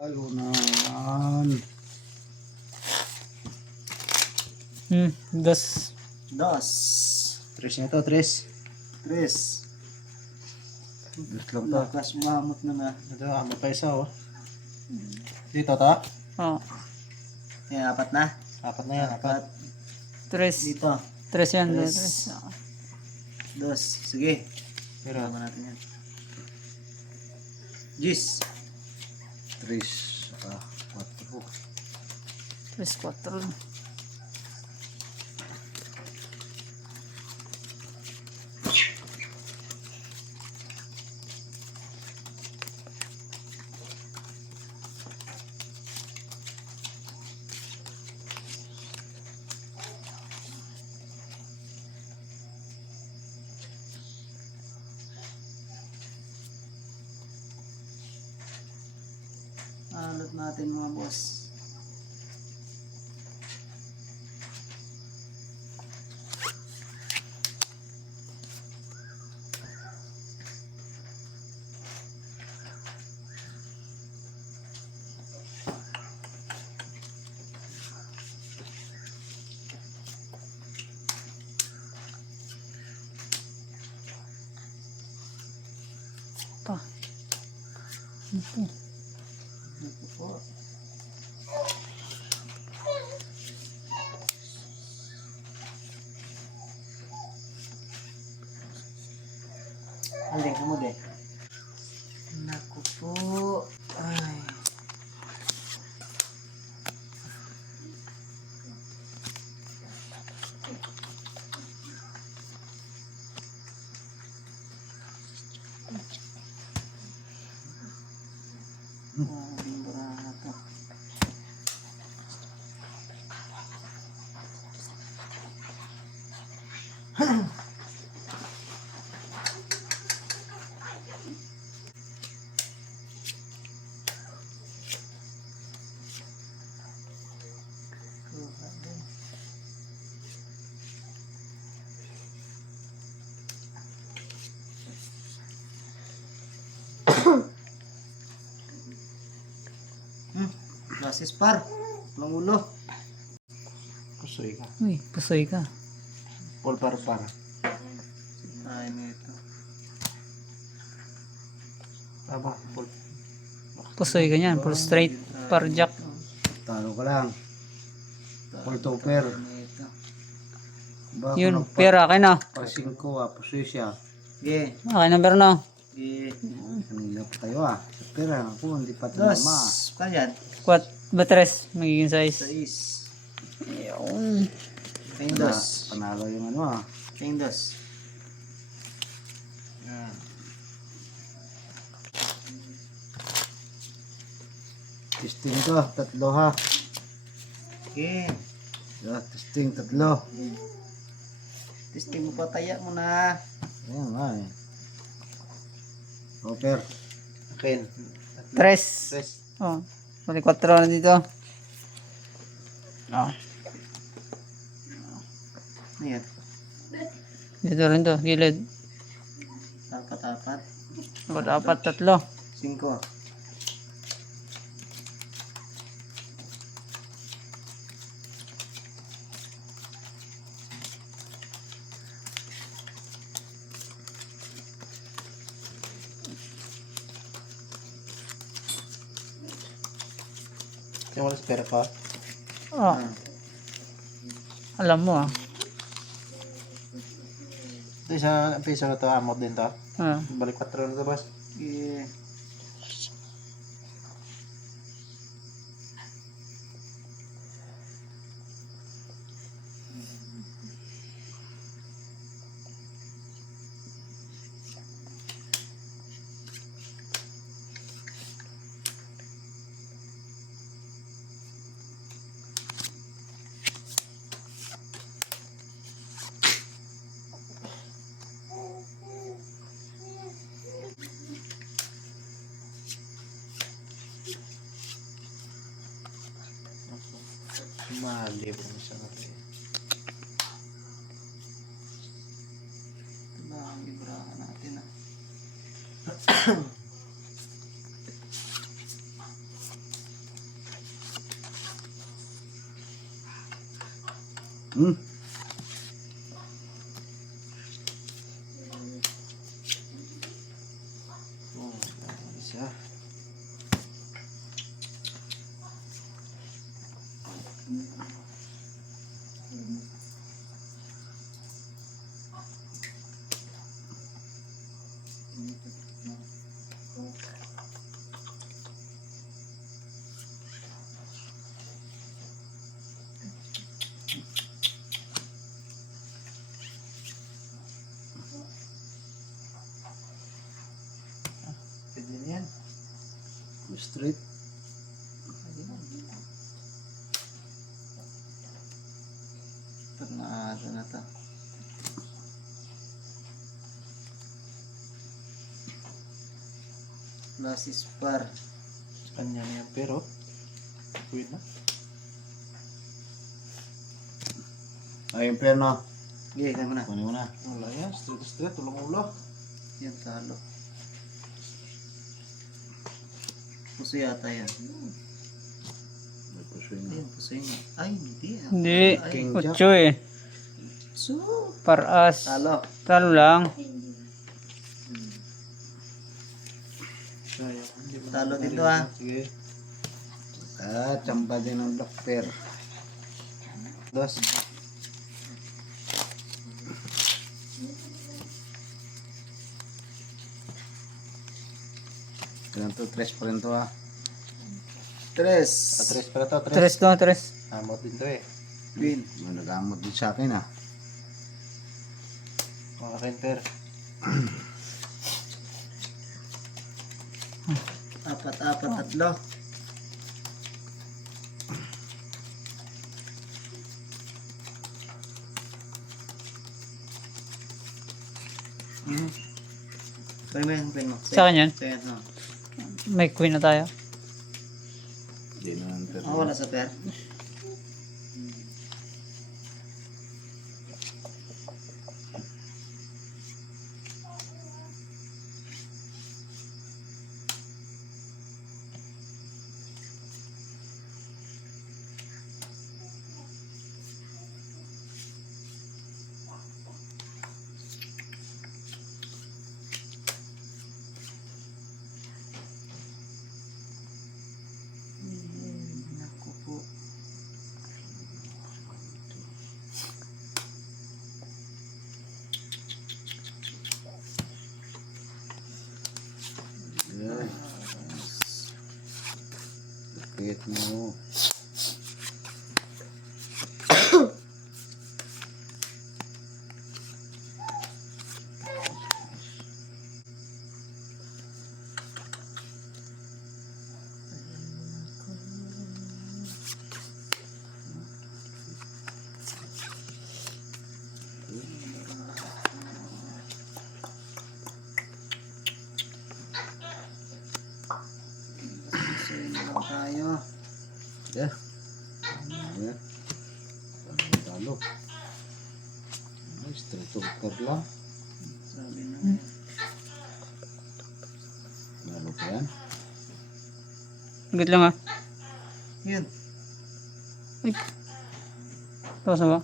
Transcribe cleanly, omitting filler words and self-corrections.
Talunan. Dos. Dos. Tres na to, tres. Tres. Dos lang to. Lakas umamot na na. Ito, ama pa isa oh. Dito to. Oh. Yan, apat na. Apat na yan, apat. Tres. Dito. Tres yan. Tres. Tres. Dos. Sige. Pero, Tama natin yan. Gis. tres. Quatro. Tres, quatro. Alot natin mga boss. Pa. Ito. Ito po. Aling ka mo de. Naku po. Ay. Bintana to. Lasis par. Walang ulo. Kusoy ka. Uy, pusoy ka. Pol par. Ay, nito. Tama, pol. Pusoy ka niyan. Full straight. Parjak. Talo ka lang. Pol topper. Nito. Yun, pera. Akin na. Pa 5 pusoy siya. Ge. Akin na, pero na. Ge. Kanina pa tayo Pero ako, hindi pa ito Dos. mama. Kanyad. Quat. Ba tres? Magiging size. Sais. Yung. Kayong dos. Panalo yung Kayong dos. Yan. Testing to, tatlo ha. Ge. Testing, tatlo. Testing mo pa taya mo na. Ayan Topper. Akin. Tres. Tres. Oh. Pati quatro na dito. Oh. Ayan. Dito rin to. Gilid. Apat-apat. Apat, tatlo. 5. Kaya wala spare ka? Oh. Alam mo Ito isa piso na to, amot din to. Ah. Balik 4 na to, boss. Ge. Mali po sa natin. Ito ba ang librahan natin Hmm. Oh, isa. Pwede na yan. Straight. Pwede na. Ito na ito. Plus is par. Kanya na yan, pero wait na. Ay, yung pair na. Okay, kaya mo na. Kunin mo na. Wala yan, straight, tulang ulo. Yan, talo. Puso yata yan. May pusoy na. Ayun, puso yun. Ay, hindi. Hindi. Ay, King Jack. 8 eh. so, Paras. talo. Talo lang. Sayang, hindi mo Talo na dito, narinig. ah. Sige. Tsamba din ang black pair. Dos. Ganun to, tres pa rin to ah. Tres. Tres pala to, tres. 3 to, 3. Amot din to eh. Win. May nag-amot din sa akin ah. Mga renter. Apat, tatlo. Pwede mo yung pin mo. Sa akin yan. Sa yan, ha. May queen na tayo. Hindi na ang pair. Ako wala sa pair. Naku po. Ay. Bakit mo? Puso yun lang tayo. Yeah. Yeah. Talo. Ay, straight to pair lang. Sabi na. Lalo pa yan. Good lang ah. Yun. Ay. Tapos na ba?